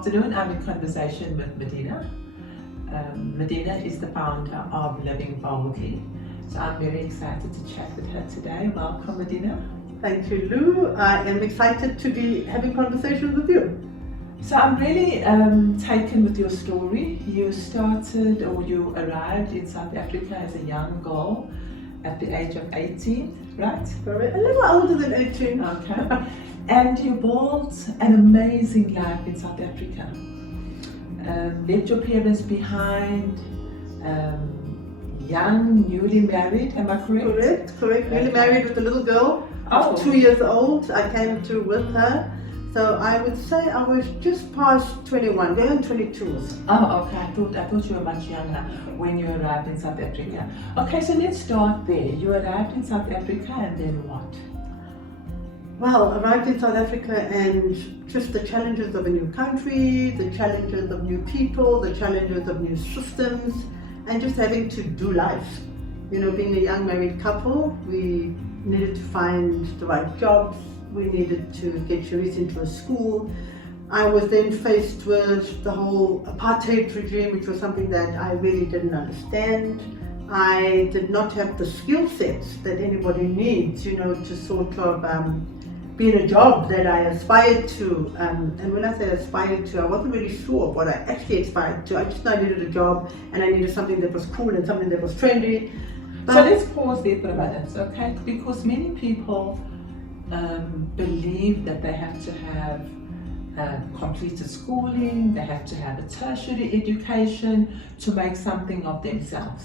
afternoon. I'm in conversation with Medina. Medina is the founder of Living Boldly. So I'm very excited to chat with her today. Welcome, Medina. Thank you, Lou. I am excited to be having conversations with you. So I'm really taken with your story. You started, or you arrived in South Africa as a young girl at the age of 18, right? A little older than 18. Okay. And you built an amazing life in South Africa. Left your parents behind, young, newly married, am I correct? Correct. Newly married with a little girl, 2 years old. I came to with her. So I would say I was just past 21, going on 22. Oh, okay. I thought you were much younger when you arrived in South Africa. Okay, so let's start there. You arrived in South Africa and then what? Well, arrived in South Africa and just the challenges of a new country, the challenges of new people, the challenges of new systems, and just having to do life. You know, being a young married couple, we needed to find the right jobs, we needed to get Sharice into a school. I was then faced with the whole apartheid regime, which was something that I really didn't understand. I did not have the skill sets that anybody needs, you know, to sort of be in a job that I aspired to. And when I say aspired to, I wasn't really sure what I actually aspired to. I just knew I needed a job and I needed something that was cool and something that was trendy. But so let's pause there for a minute, okay? Because many people believe that they have to have completed schooling, they have to have a tertiary education to make something of themselves.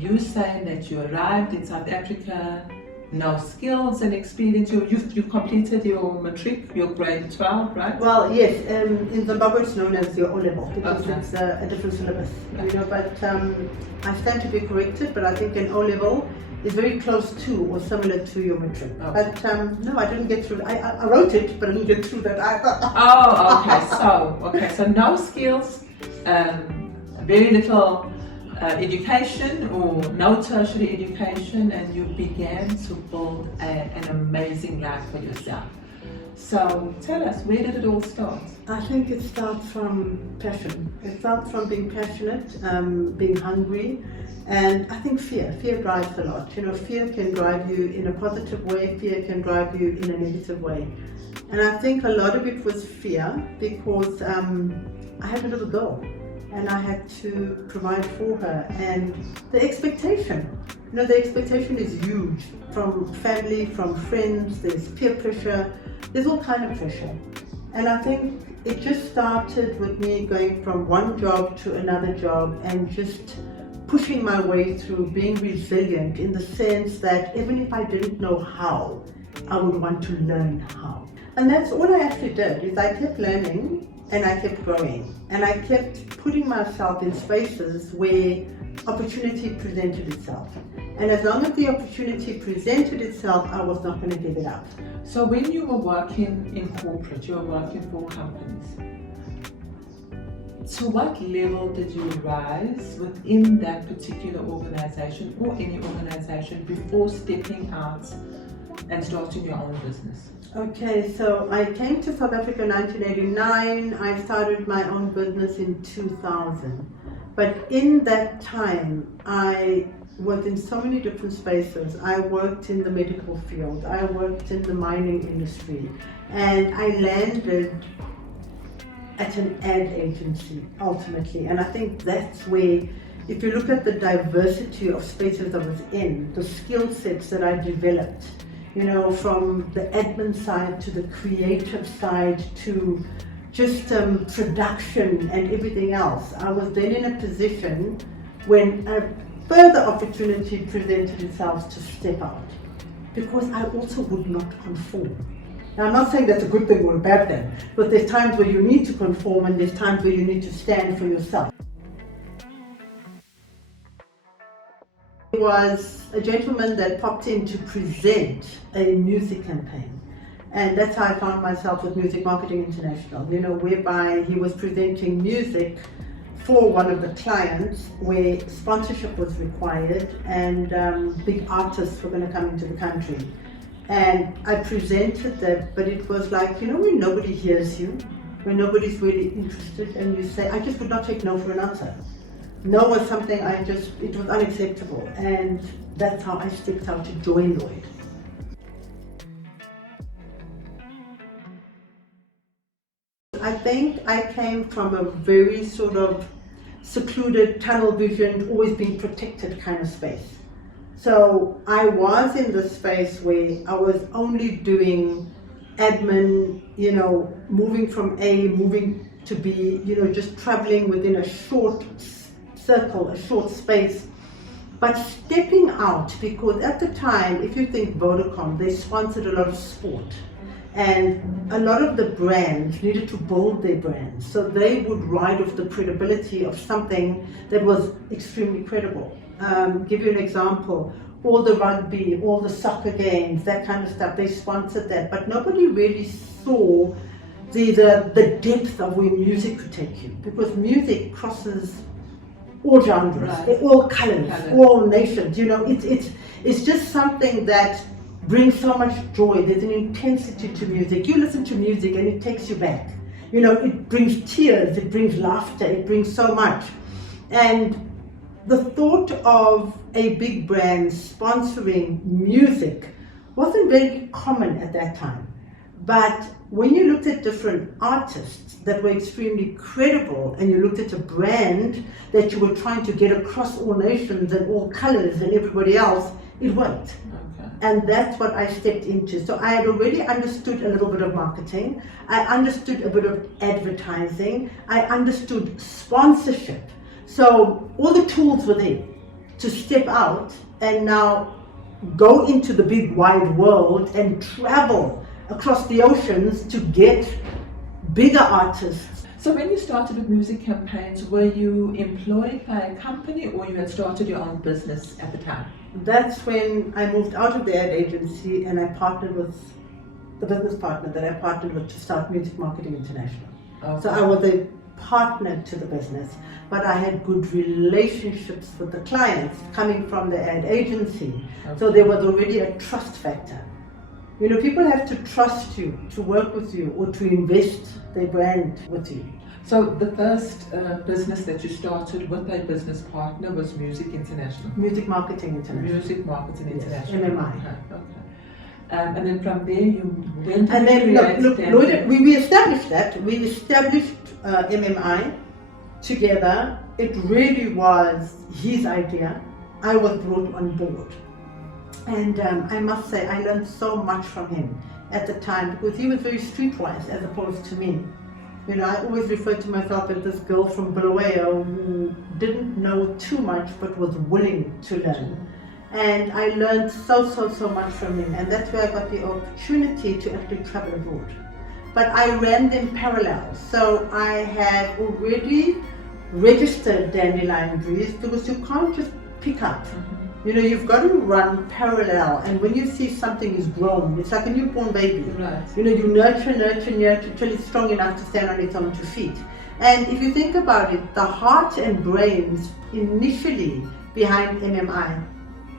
You saying that you arrived in South Africa, no skills and experience. You completed your matric, your grade 12, right? Well, yes. In Zimbabwe, it's known as your O level because okay. It's a different syllabus. Okay. You know, but I stand to be corrected. But I think an O level is very close to or similar to your matric. Okay. But no, I didn't get through. I wrote it, but I didn't get through that either. Oh, okay. So no skills, very little. Education or no tertiary education, and you began to build an amazing life for yourself. So tell us, where did it all start? I think it starts from passion. It starts from being passionate, being hungry, and I think fear drives a lot. You know, fear can drive you in a positive way, fear can drive you in a negative way. And I think a lot of it was fear because I had a little girl. And I had to provide for her, and the expectation, you know, the expectation is huge from family, from friends. There's peer pressure, there's all kind of pressure, and I think it just started with me going from one job to another job and just pushing my way through, being resilient in the sense that even if I didn't know how, I would want to learn how, and that's all I actually did. Is I kept learning. And I kept growing, and I kept putting myself in spaces where opportunity presented itself. And as long as the opportunity presented itself, I was not going to give it up. So when you were working in corporate, you were working for companies. To what level did you rise within that particular organization or any organization before stepping out and starting your own business? Okay, so I came to South Africa in 1989. I started my own business in 2000. But in that time, I was in so many different spaces. I worked in the medical field. I worked in the mining industry. And I landed at an ad agency, ultimately. And I think that's where, if you look at the diversity of spaces I was in, the skill sets that I developed, you know, from the admin side to the creative side to just production and everything else. I was then in a position when a further opportunity presented itself to step out, because I also would not conform. Now, I'm not saying that's a good thing or a bad thing, but there's times where you need to conform and there's times where you need to stand for yourself. It was a gentleman that popped in to present a music campaign, and that's how I found myself with Music Marketing International, you know, whereby he was presenting music for one of the clients where sponsorship was required and big artists were going to come into the country. And I presented that, but it was like, you know, when nobody hears you, when nobody's really interested, and you say, I just would not take no for an answer. No was something it was unacceptable, and that's how I stepped out to join Lloyd. I think I came from a very sort of secluded, tunnel visioned, always being protected kind of space. So I was in the space where I was only doing admin, moving from A, moving to B, just traveling within a short circle, a short space. But stepping out, because at the time, if you think Vodacom, they sponsored a lot of sport. And a lot of the brands needed to build their brands. So they would ride off the credibility of something that was extremely credible. Give you an example, all the rugby, all the soccer games, that kind of stuff, they sponsored that. But nobody really saw the depth of where music could take you. Because music crosses all genres, right. all colors, all nations. It's just something that brings so much joy. There's an intensity to music. You listen to music and it takes you back. It brings tears, it brings laughter, it brings so much. And the thought of a big brand sponsoring music wasn't very common at that time. But when you looked at different artists that were extremely credible, and you looked at a brand that you were trying to get across all nations and all colors and everybody else, it worked. And that's what I stepped into. So I had already understood a little bit of marketing. I understood a bit of advertising. I understood sponsorship. So all the tools were there to step out and now go into the big wide world and travel across the oceans to get bigger artists. So when you started with music campaigns, were you employed by a company or you had started your own business at the time? That's when I moved out of the ad agency and I partnered with the business partner that I partnered with to start Music Marketing International. Okay. So I was a partner to the business, but I had good relationships with the clients coming from the ad agency. Okay. So there was already a trust factor. People have to trust you to work with you or to invest their brand with you. So the first business that you started with a business partner was Music International? Music Marketing International. Music Marketing International. Yes, MMI. Okay. And then from there you went to and then we established that. We established MMI together. It really was his idea. I was brought on board. And I must say, I learned so much from him at the time because he was very streetwise as opposed to me. I always refer to myself as this girl from Bulawayo who didn't know too much but was willing to learn. And I learned so much from him, and that's where I got the opportunity to actually travel abroad. But I ran them parallel. So I had already registered Dandelion Breeze because you can't just pick up. You've got to run parallel, and when you see something is grown, it's like a newborn baby. Right. You nurture till it's strong enough to stand on its own 2 feet. And if you think about it, the heart and brains initially behind MMI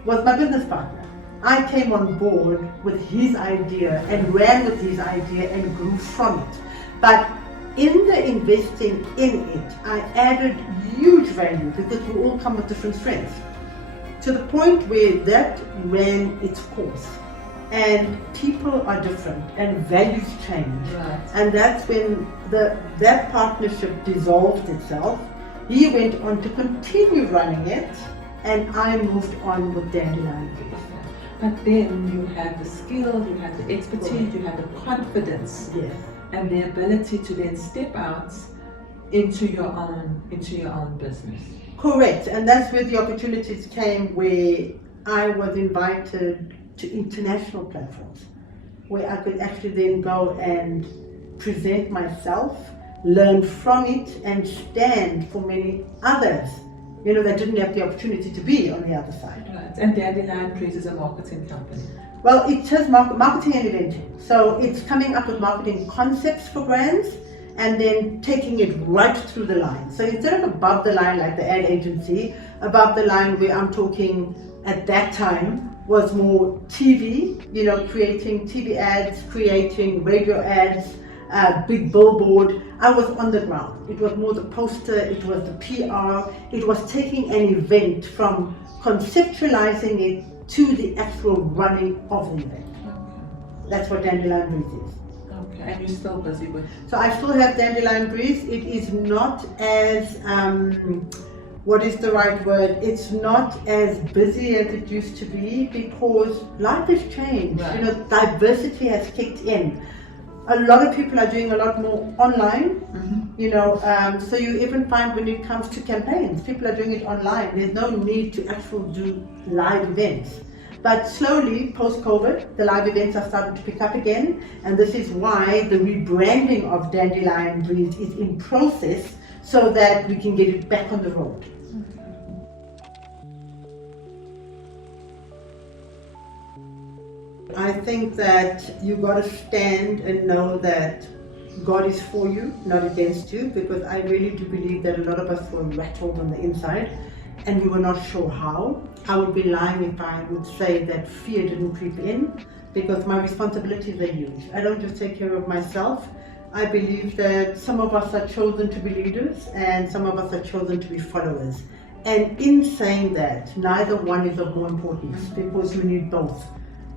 was my business partner. I came on board with his idea and ran with his idea and grew from it. But in the investing in it, I added huge value because we all come with different strengths. To the point where that ran its course, and people are different and values change. Right. And that's when that partnership dissolved itself. He went on to continue running it, and I moved on with Dandelion Breeze. But then you had the skill, you had the expertise, you had the confidence, yes, and the ability to then step out into your own business. Correct, and that's where the opportunities came, where I was invited to international platforms, where I could actually then go and present myself, learn from it, and stand for many others, that didn't have the opportunity to be on the other side. Right, and Dandelion Breeze is a marketing company. Well, it has marketing and eventing. So it's coming up with marketing concepts for brands, and then taking it right through the line. So instead of above the line like the ad agency, above the line where I'm talking at that time was more TV, creating TV ads, creating radio ads, big billboard. I was on the ground. It was more the poster, it was the PR, it was taking an event from conceptualizing it to the actual running of the event. Okay. That's what Dandelion Breeze is. Okay, and you're still busy with. So I still have Dandelion Breeze. It is not as, what is the right word? It's not as busy as it used to be because life has changed. Right. You know, diversity has kicked in. A lot of people are doing a lot more online. You know, so you even find when it comes to campaigns, people are doing it online. There's no need to actually do live events. But slowly, post-COVID, the live events are starting to pick up again, and this is why the rebranding of Dandelion Breeze is in process so that we can get it back on the road. I think that you got to stand and know that God is for you, not against you, because I really do believe that a lot of us were rattled on the inside and we were not sure how. I would be lying if I would say that fear didn't creep in, because my responsibilities are huge. I don't just take care of myself. I believe that some of us are chosen to be leaders and some of us are chosen to be followers. And in saying that, neither one is of more importance, because you need both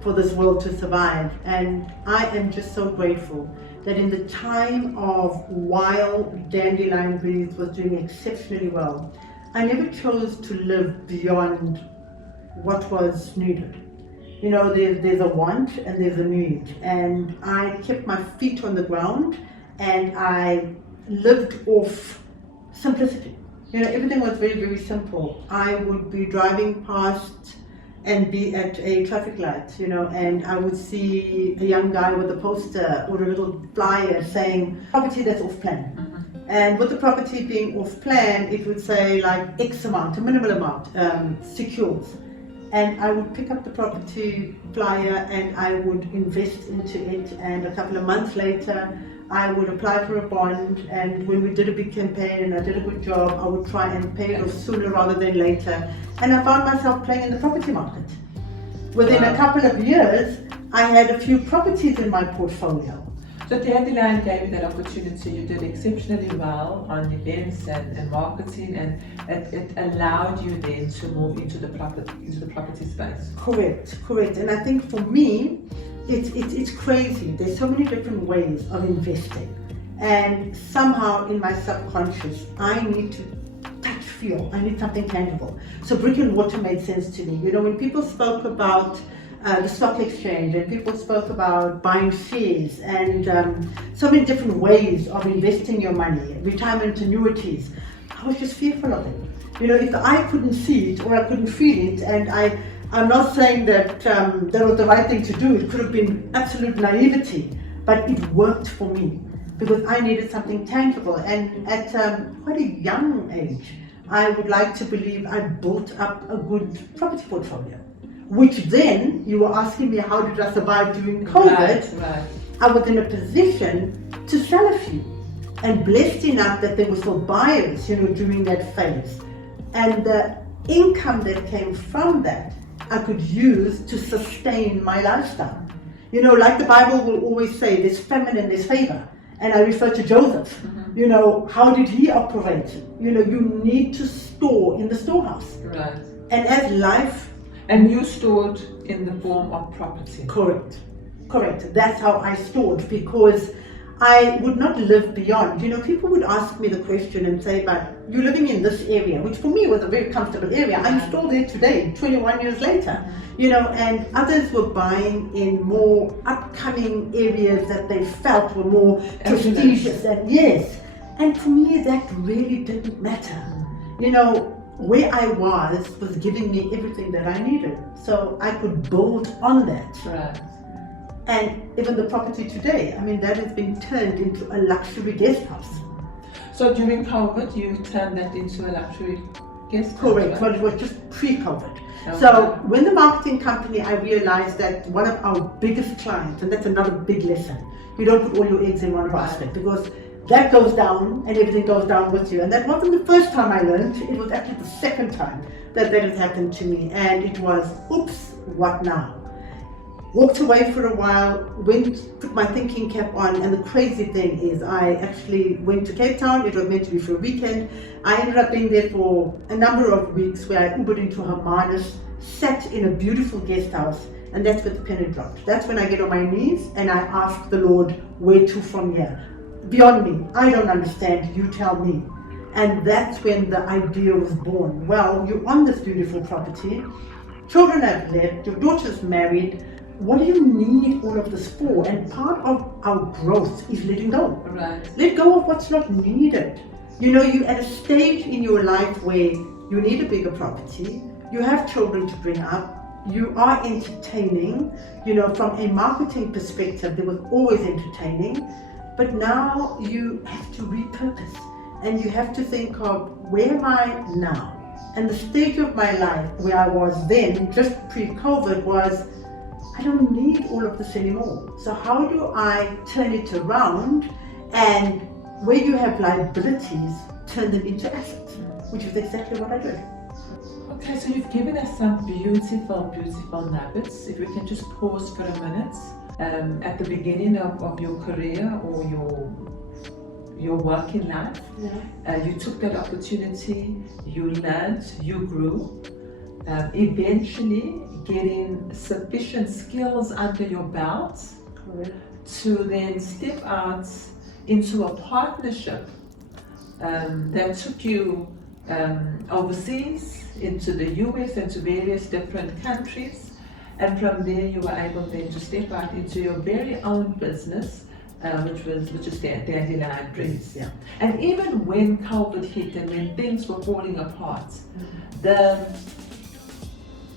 for this world to survive. And I am just so grateful that in the time of while Dandelion Breeze was doing exceptionally well, I never chose to live beyond what was needed. You know, there's a want and there's a need, and I kept my feet on the ground and I lived off simplicity. You know, everything was very, very simple. I would be driving past and be at a traffic light, you know, and I would see a young guy with a poster or a little flyer saying property that's off plan. And with the property being off plan, it would say like X amount, a minimal amount, secures. And I would pick up the property flyer and I would invest into it, and a couple of months later I would apply for a bond, and when we did a big campaign and I did a good job, I would try and pay it off sooner rather than later. And I found myself playing in the property market. Within a couple of years, I had a few properties in my portfolio. So Dandelion gave you that opportunity. You did exceptionally well on events and marketing, and it allowed you then to move into the property space. Correct. And I think for me, it's crazy. There's so many different ways of investing, and somehow in my subconscious, I need to touch, feel. I need something tangible. So brick and mortar made sense to me. You know, when people spoke about the stock exchange, and people spoke about buying shares, and so many different ways of investing your money, retirement annuities, I was just fearful of it. You know, if I couldn't see it or I couldn't feel it, and I'm not saying that that was the right thing to do. It could have been absolute naivety, but it worked for me because I needed something tangible. And at quite a young age, I would like to believe I built up a good property portfolio, which then you were asking me how did I survive during COVID. Right. I was in a position to sell a few, and blessed enough that there were still buyers, you know, during that phase. And the income that came from that, I could use to sustain my lifestyle. You know, like the Bible will always say, there's famine and there's favor. And I refer to Joseph. You know, how did he operate? You know, you need to store in the storehouse. Right. And as life... And you stored in the form of property. Correct. That's how I stored, because I would not live beyond. You know, people would ask me the question and say, but you're living in this area, which for me was a very comfortable area. I'm still there today, 21 years later. You know, and others were buying in more upcoming areas that they felt were more prestigious. And yes, and for me that really didn't matter. You know, where I was giving me everything that I needed, so I could build on that. Right. And even the property today, I mean, that has been turned into a luxury guest house. So during COVID, you turned that into a luxury guest house? Correct, but it was just pre-COVID. Okay. So when the marketing company, I realized that one of our biggest clients, and that's another big lesson, you don't put all your eggs in one basket, because that goes down and everything goes down with you. And that wasn't the first time I learned, it was actually the second time that has happened to me. And it was, oops, what now? walked away for a while, put my thinking cap on, and the crazy thing is I actually went to Cape Town. It was meant to be for a weekend. I ended up being there for a number of weeks where I Ubered into Hermanus, sat in a beautiful guest house, and that's where the penny dropped. That's when I get on my knees and I ask the Lord, where to from here? Beyond me, I don't understand, you tell me. And that's when the idea was born. Well, you're on this beautiful property, children have left, your daughter's married, what do you need all of this for? And part of our growth is letting go. Right. Let go of what's not needed. You know, you're at a stage in your life where you need a bigger property, you have children to bring up, you are entertaining, you know, from a marketing perspective, there was always entertaining, but now you have to repurpose and you have to think of, where am I now? And the stage of my life where I was then, just pre-COVID, was I don't need all of this anymore. So how do I turn it around, and where you have liabilities, turn them into assets, which is exactly what I did. Okay, so you've given us some beautiful, beautiful nuggets. If we can just pause for a minute. At the beginning of your career or your working life, you took that opportunity, you learned, you grew, eventually getting sufficient skills under your belt to then step out into a partnership that took you overseas, into the US and to various different countries, and from there you were able then to step out into your very own business, which is the Dandelion Breeze. Yeah. And even when COVID hit and when things were falling apart, the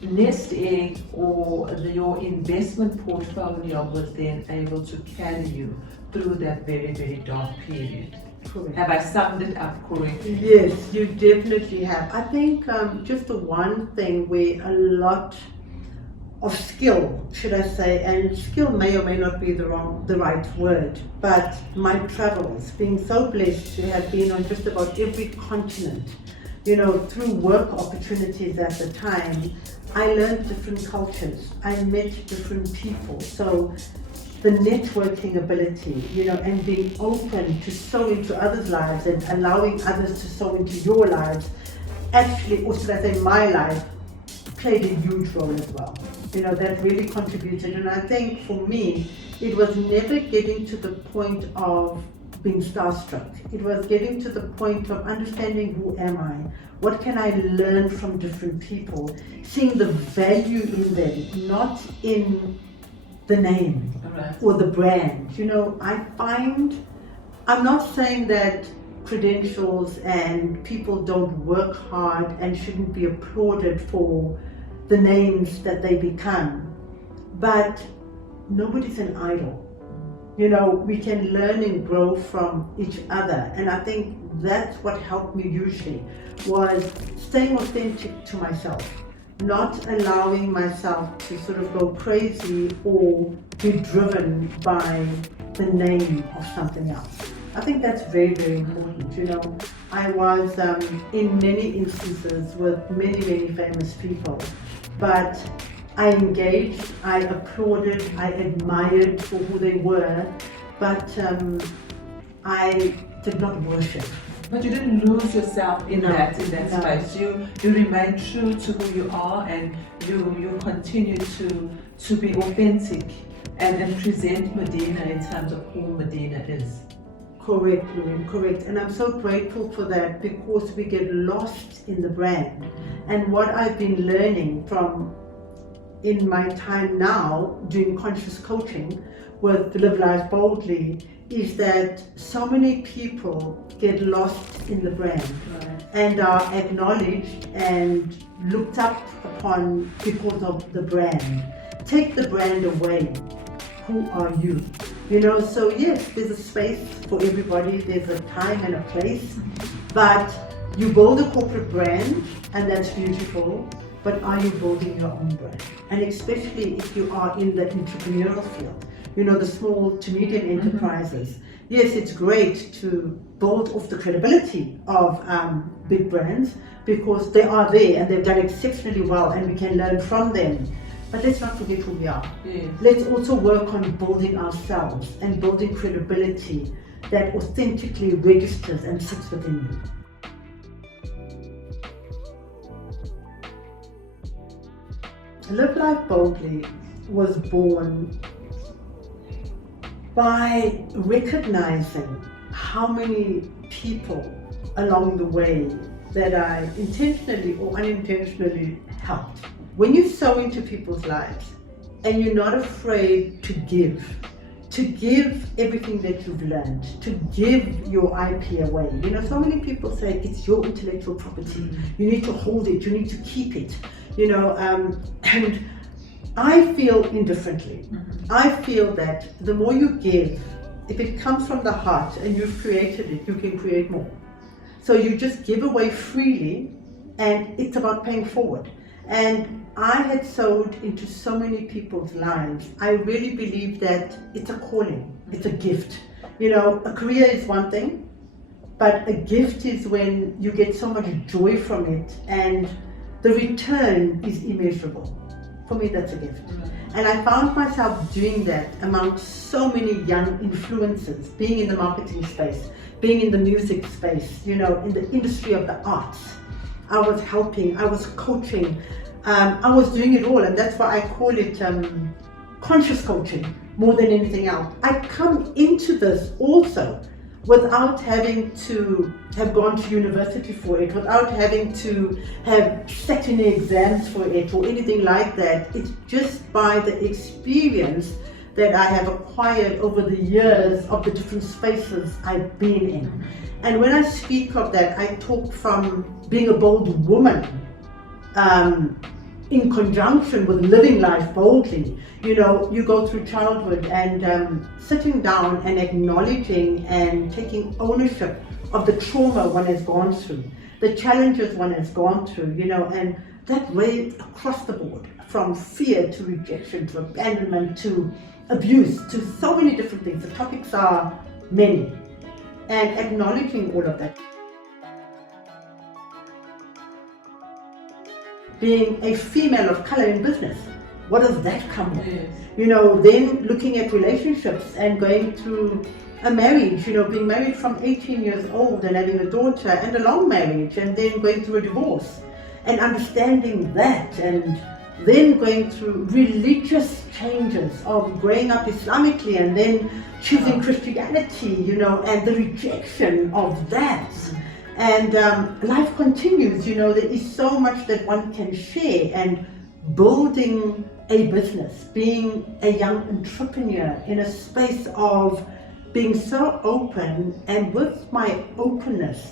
nest egg or your investment portfolio was then able to carry you through that very, very dark period. Correct. Have I summed it up correctly? Yes, you definitely have. I think just the one thing where a lot of skill, should I say, and skill may or may not be the right word, but my travels, being so blessed to have been on just about every continent, you know, through work opportunities at the time, I learned different cultures, I met different people. So the networking ability, you know, and being open to sow into others' lives and allowing others to sow into your lives, actually, or should I say my life, played a huge role as well. You know, that really contributed. And I think for me, it was never getting to the point of being starstruck. It was getting to the point of understanding, who am I? What can I learn from different people? Seeing the value in them, not in the name or the brand. You know, I find, I'm not saying that credentials and people don't work hard and shouldn't be applauded for the names that they become, but nobody's an idol. You know, we can learn and grow from each other, and I think that's what helped me usually, was staying authentic to myself, not allowing myself to sort of go crazy or be driven by the name of something else. I think that's very, very important. You know, I was in many instances with many, many famous people, but I engaged, I applauded, I admired for who they were, but I did not worship. But you didn't lose yourself in that space. You remain true to who you are, and you continue to be authentic and present Medina in terms of who Medina is. Correct, Loueen, correct. And I'm so grateful for that, because we get lost in the brand. And what I've been learning from in my time now doing conscious coaching with Live Life Boldly is that so many people get lost in the brand and are acknowledged and looked up upon because of the brand. Take the brand away. Who are you? You know, so yes, there's a space for everybody, there's a time and a place, but you build a corporate brand, and that's beautiful, but are you building your own brand? And especially if you are in the entrepreneurial field, you know, the small to medium enterprises. Yes, it's great to build off the credibility of big brands, because they are there and they've done exceptionally well and we can learn from them. But let's not forget who we are. Yes. Let's also work on building ourselves and building credibility that authentically registers and sits within you. Live Life Boldly was born by recognizing how many people along the way that I intentionally or unintentionally helped. When you sow into people's lives and you're not afraid to give everything that you've learned, to give your IP away. You know, so many people say it's your intellectual property. You need to hold it, you need to keep it. You know, and I feel indifferently. I feel that the more you give, if it comes from the heart and you've created it, you can create more. So you just give away freely, and it's about paying forward. And I had sowed into so many people's lives. I really believe that it's a calling, it's a gift. You know, a career is one thing, but a gift is when you get so much joy from it and the return is immeasurable. For me, that's a gift. And I found myself doing that amongst so many young influencers, being in the marketing space, being in the music space, you know, in the industry of the arts. I was helping, I was coaching, I was doing it all, and that's why I call it conscious coaching more than anything else. I come into this also without having to have gone to university for it, without having to have sat in exams for it or anything like that. It's just by the experience that I have acquired over the years of the different spaces I've been in. And when I speak of that, I talk from being a bold woman in conjunction with living life boldly. You know, you go through childhood and sitting down and acknowledging and taking ownership of the trauma one has gone through, the challenges one has gone through, you know, and that way across the board, from fear to rejection to abandonment to abuse to so many different things. The topics are many, and acknowledging all of that. Being a female of color in business, what does that come with? Yes. You know, then looking at relationships and going through a marriage, you know, being married from 18 years old and having a daughter and a long marriage, and then going through a divorce and understanding that, and then going through religious changes of growing up Islamically and then choosing Christianity, you know, and the rejection of that. And life continues, you know, there is so much that one can share, and building a business, being a young entrepreneur in a space of being so open, and with my openness,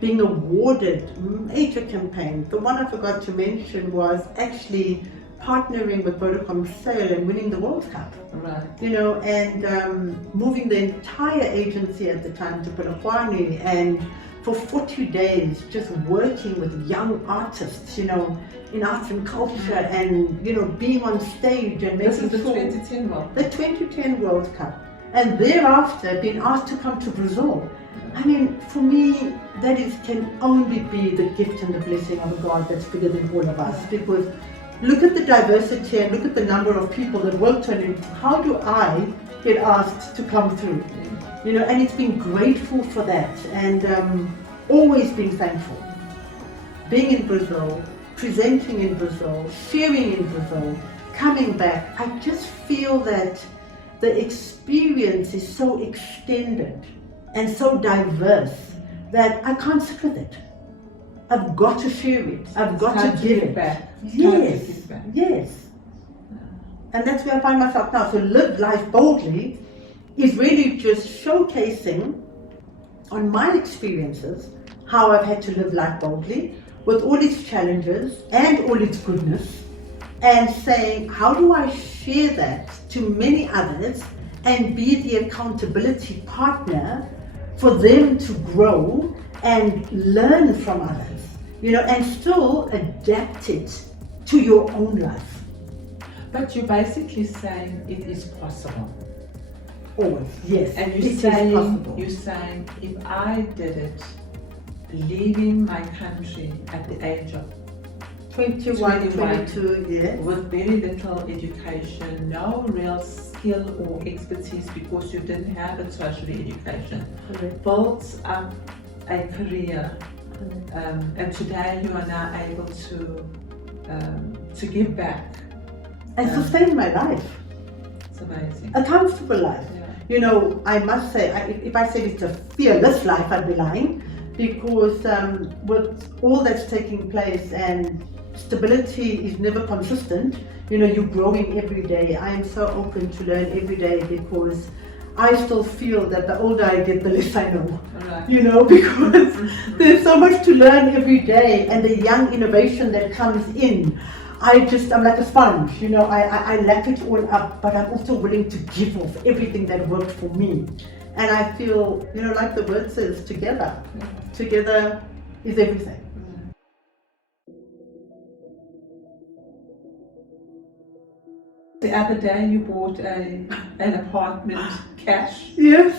being awarded major campaigns. The one I forgot to mention was actually partnering with Vodacom Sale and winning the World Cup. Right. You know, and moving the entire agency at the time to Polokwane, and for 40 days just working with young artists, you know, in arts and culture, and, you know, being on stage and making This is the 2010 World Cup. The 2010 World Cup. And thereafter being asked to come to Brazil. I mean, for me, that can only be the gift and the blessing of a God that's bigger than all of us. Because look at the diversity and look at the number of people that worked on it. How do I get asked to come through? You know, and it's been grateful for that, and always being thankful. Being in Brazil, presenting in Brazil, sharing in Brazil, coming back, I just feel that the experience is so extended and so diverse that I can't sit with it. I've got to share it. I've got to give it back. Yes, yes. And that's where I find myself now. So Live Life Boldly is really just showcasing on my experiences how I've had to live life boldly with all its challenges and all its goodness, and saying, how do I share that to many others and be the accountability partner for them to grow and learn from others, you know, and still adapt it to your own life. But you're basically saying it is possible. Always, yes. And it is possible. you're saying, if I did it, leaving my country at the age of 21, 22, yes. with very little education, no real skill or expertise because you didn't have a tertiary education. Correct. Built up a career, and today you are now able to give back. And sustain my life. It's amazing. A comfortable life. Yeah. You know, I must say, if I said it's a fearless life, I'd be lying, because with all that's taking place and stability is never consistent, you know, you're growing every day. I am so open to learn every day because I still feel that the older I get, the less I know. Right. You know, because there's so much to learn every day, and the young innovation that comes in, I'm like a sponge, you know, I lap it all up, but I'm also willing to give off everything that worked for me. And I feel, you know, like the word says, together is everything. The other day you bought an apartment cash. Yes,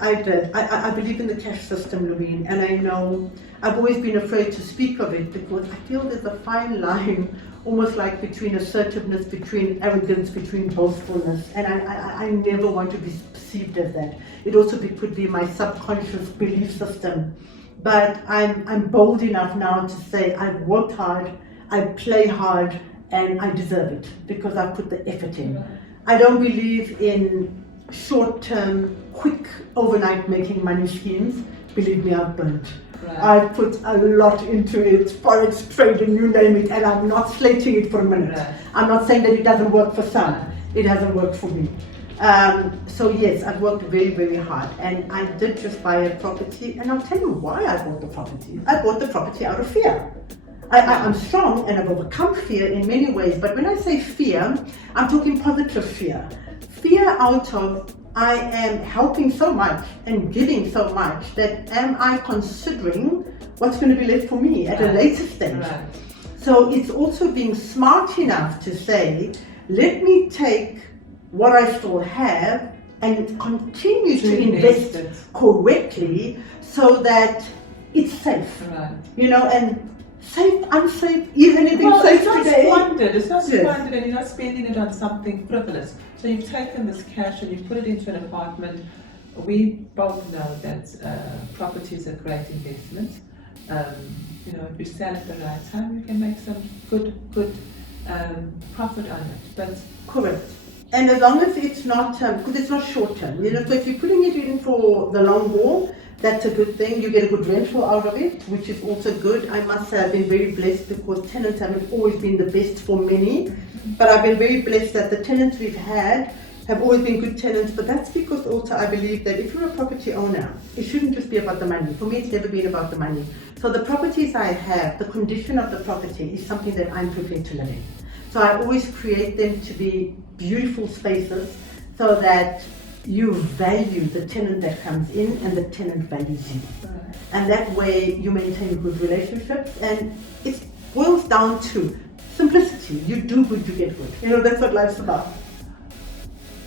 I did. I believe in the cash system, Loueen, and I know I've always been afraid to speak of it because I feel there's a fine line, almost like between assertiveness, between arrogance, between boastfulness, and I never want to be perceived as that. It also could be my subconscious belief system. But I'm bold enough now to say I've worked hard, I play hard, and I deserve it because I've put the effort in. I don't believe in short-term, quick, overnight making money schemes. Believe me, I've burnt. Right. I've put a lot into it, forex trading, you name it, and I'm not slating it for a minute. Right. I'm not saying that it doesn't work for some. It hasn't worked for me. So yes, I've worked very, very hard, and I did just buy a property, and I'll tell you why I bought the property. I bought the property out of fear. I'm strong and I've overcome fear in many ways, but when I say fear, I'm talking positive fear. Fear out of I am helping so much and giving so much that am I considering what's going to be left for me at a later stage. Right. So it's also being smart enough to say, let me take what I still have and continue to invest correctly so that it's safe. Right. You know, and safe, unsafe, even if it's safe today. It's not squandered and you're not spending it on something frivolous. So you've taken this cash and you've put it into an apartment. We both know that property is a great investment. You know, if you sell at the right time, you can make some good profit on it. But correct. And as long as it's not, because it's not short term, you know, so if you're putting it in for the long haul, that's a good thing. You get a good rental out of it, which is also good. I must say I've been very blessed because tenants haven't always been the best for many, but I've been very blessed that the tenants we've had have always been good tenants. But that's because also I believe that if you're a property owner, it shouldn't just be about the money. For me, it's never been about the money. So the properties I have, the condition of the property is something that I'm prepared to live in. So I always create them to be beautiful spaces so that you value the tenant that comes in and the tenant values you. right. And that way you maintain good relationships, and it boils down to simplicity. You do good, you get good. You know, that's what life's about.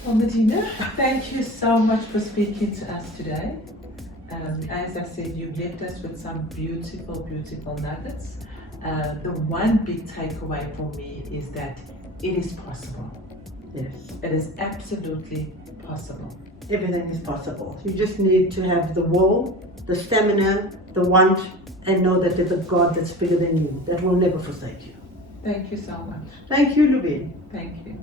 Well, Medina, thank you so much for speaking to us today. As I said, you've left us with some beautiful, beautiful nuggets. The one big takeaway for me is that it is possible. Yes. It is absolutely possible. Everything is possible. You just need to have the will, the stamina, the want, and know that there's a God that's bigger than you, that will never forsake you. Thank you so much. Thank you, Loueen. Thank you.